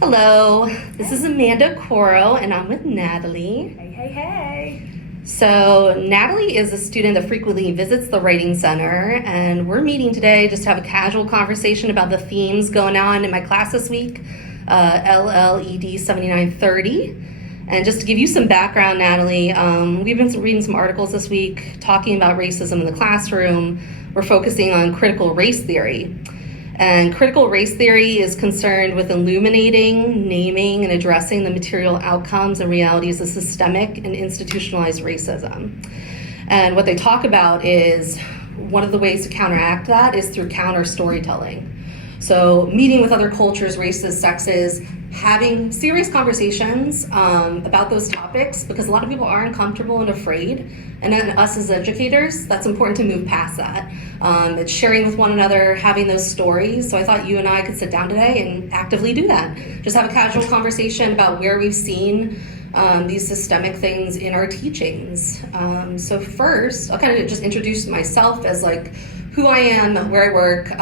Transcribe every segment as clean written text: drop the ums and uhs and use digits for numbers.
Hello, this is Amanda Coro, and I'm with Natalie. Hey, hey, hey. So, Natalie is a student that frequently visits the Writing Center, and we're meeting today just to have a casual conversation about the themes going on in my class this week, LLED 7930. And just to give you some background, Natalie, we've been reading some articles this week talking about racism in the classroom. We're focusing on critical race theory. And critical race theory is concerned with illuminating, naming, and addressing the material outcomes and realities of systemic and institutionalized racism. And what they talk about is one of the ways to counteract that is through counter storytelling. So meeting with other cultures, races, sexes, having serious conversations about those topics, because a lot of people are uncomfortable and afraid. And then us as educators, that's important to move past that. It's sharing with one another, having those stories. So I thought you and I could sit down today and actively do that. Just have a casual conversation about where we've seen these systemic things in our teachings. So first, I'll kind of just introduce myself as like who I am, where I work.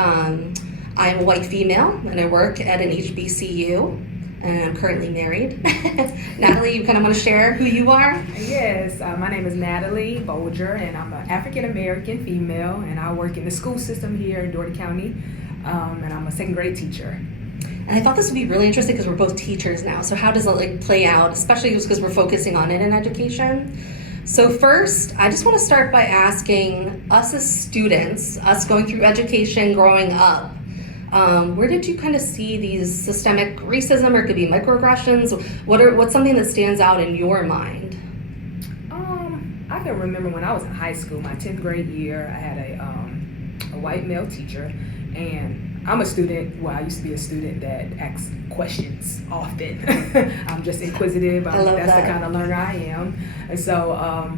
I'm a white female and I work at an HBCU. And I'm currently married. Natalie, you kind of want to share who you are? Yes, my name is Natalie Bolger, and I'm an African-American female, and I work in the school system here in Dougherty County, and I'm a second grade teacher. And I thought this would be really interesting because we're both teachers now. So how does it play out, especially because we're focusing on it in education? So first, I just want to start by asking us as students, us going through education, growing up, where did you kind of see these systemic racism, or it could be microaggressions? What's something that stands out in your mind? I can remember when I was in high school, my 10th grade year, I had a white male teacher, and I'm a student, well, I used to be a student that asks questions often. I'm just inquisitive. That's the kind of learner I am. And so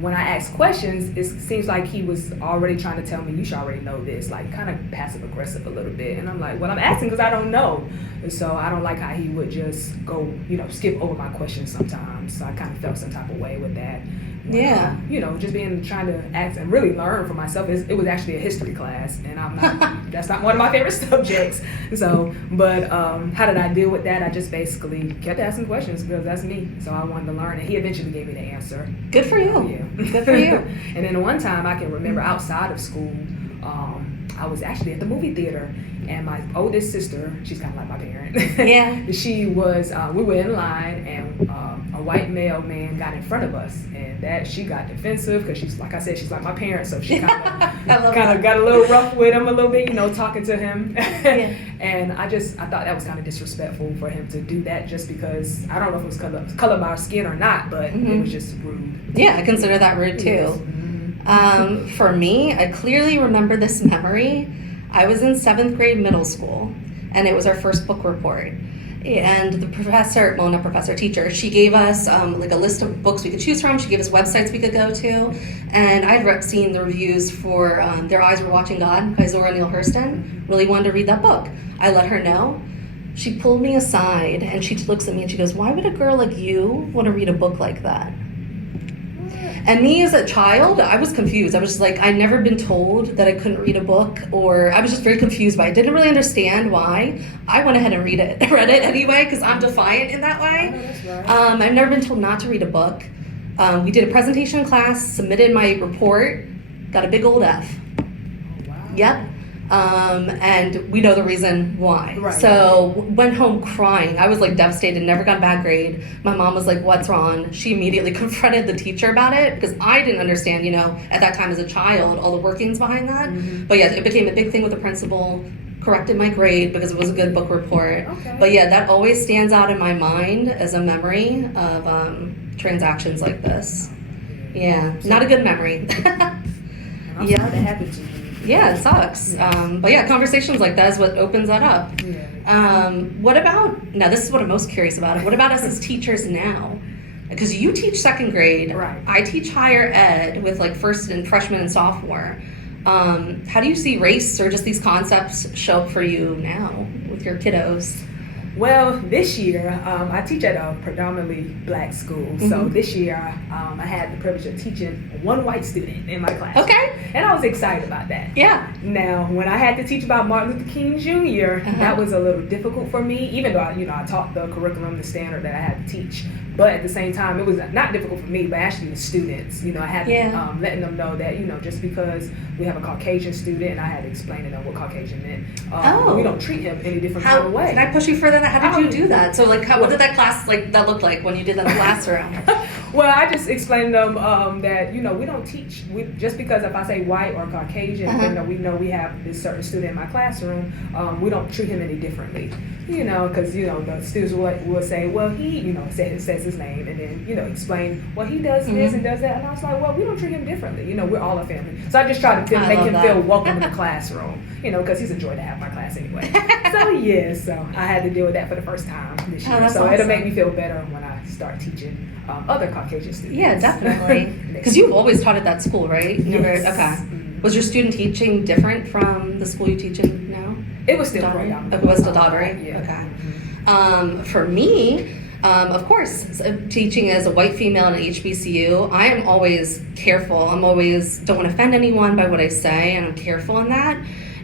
when I ask questions, it seems like he was already trying to tell me, you should already know this, like kind of passive aggressive a little bit. And I'm like, well, I'm asking because I don't know. And so I don't like how he would just go, skip over my questions sometimes. So I kind of felt some type of way with that. Yeah. Just trying to ask and really learn for myself. It was actually a history class, and that's not one of my favorite subjects. So, but how did I deal with that? I just basically kept asking questions because that's me. So I wanted to learn, and he eventually gave me the answer. Good for you. Yeah. Good for you. And then one time I can remember outside of school, I was actually at the movie theater, and my oldest sister, she's kind of like my parent. Yeah. She was, we were in line, and a white male man got in front of us, and that she got defensive because she's, like I said, she's like my parent, so she kind of got a little rough with him a little bit, talking to him. Yeah. And I thought that was kind of disrespectful for him to do that just because, I don't know if it was color of our skin or not, but it was just rude. Yeah, I consider that rude too. Yes. Mm-hmm. For me, I clearly remember this memory. I was in 7th grade middle school, and it was our first book report. And the teacher, she gave us like a list of books we could choose from. She gave us websites we could go to. And I'd seen the reviews for Their Eyes Were Watching God by Zora Neale Hurston. Really wanted to read that book. I let her know. She pulled me aside and she looks at me and she goes, "Why would a girl like you want to read a book like that?" And me as a child, I was confused. I was just like, I'd never been told that I couldn't read a book, or I was just very confused by it. Didn't really understand why. I went ahead and read it anyway, because I'm defiant in that way. That's right. I've never been told not to read a book. We did a presentation class, submitted my report, got a big old F. Oh, wow. Yep. And we know the reason why. Right. So went home crying. I was like devastated, never got a bad grade. My mom was like, "What's wrong?" She immediately confronted the teacher about it because I didn't understand, at that time as a child, all the workings behind that. Mm-hmm. But yeah, it became a big thing with the principal, corrected my grade because it was a good book report. Okay. But yeah, that always stands out in my mind as a memory of transactions like this. Yeah, not a good memory. Yeah, that happened to me. Yeah, it sucks. But yeah, conversations like that is what opens that up. Yeah. What about, now this is what I'm most curious about, what about us as teachers now? Because you teach 2nd grade, right. I teach higher ed with like first and freshman and sophomore. How do you see race or just these concepts show up for you now with your kiddos? Well, this year, I teach at a predominantly black school. So this year, I had the privilege of teaching one white student in my class. Okay. And I was excited about that. Yeah. Now, when I had to teach about Martin Luther King Jr., that was a little difficult for me, even though, I taught the curriculum, the standard that I had to teach. But at the same time, it was not difficult for me, but actually the students. I had to letting them know that, just because we have a Caucasian student, and I had to explain to them what Caucasian meant, we don't treat him any different kind of way. Can I push you further? How did you do that? So, what did that class that look like when you did that in the classroom? Well, I just explained to them that we don't teach. Just because if I say white or Caucasian, we know we have this certain student in my classroom. We don't treat him any differently. Because the students will say, well, he says his name, and then explain, well, he does this and does that, and I was like, well, we don't treat him differently. We're all a family. So I just try to make him feel welcome in the classroom. Because he's a joy to have my class anyway. So I had to deal with that for the first time this year. So awesome. it'll make me feel better when I start teaching other Caucasian students. Yeah, definitely. Because you've always taught at that school, right? Yes. Okay. Was your student teaching different from the school you teach in now? It was still Daughtry? It was still Daughtry? Yeah. Okay. For me, of course, teaching as a white female in an HBCU, I am always careful. I'm always don't want to offend anyone by what I say, and I'm careful in that.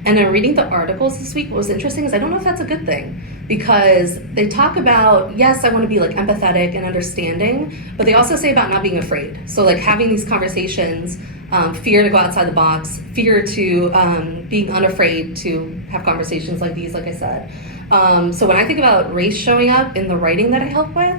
And in reading the articles this week, what was interesting is I don't know if that's a good thing, because they talk about, yes, I want to be empathetic and understanding, but they also say about not being afraid. So having these conversations, fear to go outside the box, fear to being unafraid to have conversations like these, like I said. So when I think about race showing up in the writing that I help with,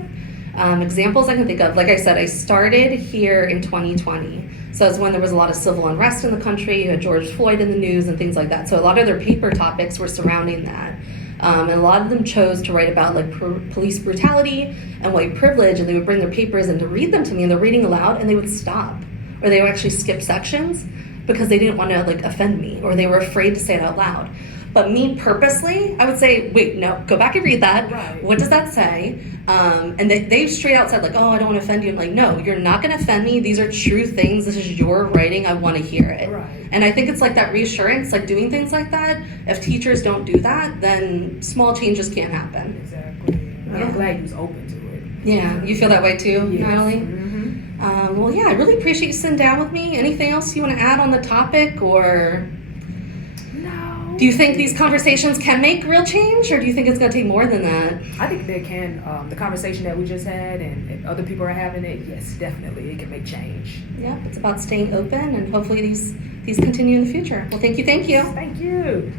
examples I can think of, like I said, I started here in 2020. So it's when there was a lot of civil unrest in the country, you had George Floyd in the news and things like that. So a lot of their paper topics were surrounding that. And a lot of them chose to write about police brutality and white privilege, and they would bring their papers and to read them to me, and they're reading aloud, and they would stop, or they would actually skip sections because they didn't want to offend me, or they were afraid to say it out loud. But me purposely, I would say, wait, no, go back and read that. Right. What does that say? And they straight out said oh, I don't want to offend you. I'm like, no, you're not going to offend me. These are true things. This is your writing. I want to hear it. Right. And I think it's that reassurance, doing things like that. If teachers don't do that, then small changes can't happen. Exactly. And I'm glad he was open to it. Yeah, you feel that way too, Yes. Natalie? Well, yeah, I really appreciate you sitting down with me. Anything else you want to add on the topic, or do you think these conversations can make real change, or do you think it's going to take more than that? I think they can. The conversation that we just had, and if other people are having it, yes, definitely, it can make change. Yeah, it's about staying open, and hopefully these continue in the future. Well, thank you. Thank you.